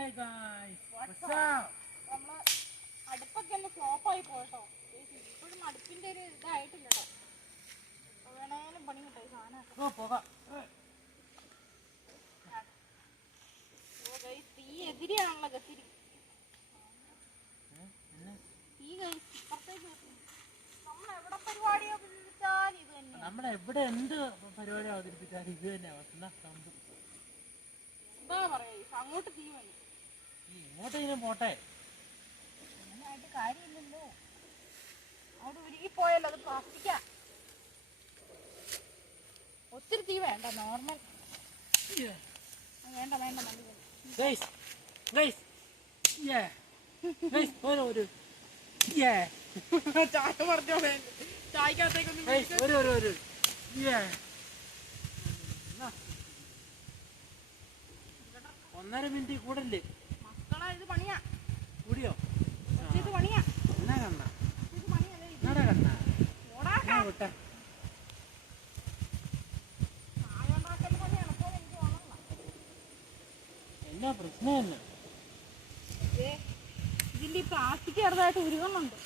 Hey guys, what's up? നമ്മള് അടുപ്പൊക്കെ ഒന്ന് ഫ്ലോപ്പായി പോട്ടോ. ഇപ്പോഴും അടുപ്പിന്റെ ഒരു ഇതായിട്ടില്ല കേട്ടോ. വേണേലും പണി കിട്ടായി സാധനം. തീ എതിരെയാണല്ലോ കത്തിരി. തീ ഇപ്പുറത്തേക്ക് നമ്മളെവിടെ പരിപാടി അവതരിപ്പിച്ചാലും ഇത് തന്നെ. നമ്മളെവിടെ എന്ത് പരിപാടി അവതരിപ്പിച്ചാലും ഇത് തന്നെ അവസ്ഥ. എന്താ പറയാ, അങ്ങോട്ട് തീ വന്നു. ഇങ്ങോട്ട് ഇതിനും പോട്ടെ, അങ്ങനെയായിട്ട് കാര്യമില്ലല്ലോ. അവിടെ ഉരുകിപ്പോയല്ലോ, അത് പ്ലാസ്റ്റിക്കാ. ഒത്തിരി തീ വേണ്ട, നോർമൽ വേണ്ട വേണ്ട മതി. ചായ പറഞ്ഞോ, വേണ്ട ചായക്കകത്തേക്കൊന്നും 1.5 മിനിറ്റ് കൂടല്ലേ മക്കളെ? ഇത് പണിയാ. കൂടിയോ? ഇത് പണിയാ. എന്നാ കണ്ണ ഇത് പണിയല്ലേ? എന്നാടാ കണ്ണ വിട്ടെ. ചായ ഉണ്ടാക്കൽ പണി എളുപ്പം എനിക്ക് തോന്നണം. എന്നാ പ്രശ്നം തന്നെ? ഇതിന്റെ ഈ പ്ലാസ്റ്റിക് ചെറുതായിട്ട് ഉരുകുന്നുണ്ട്.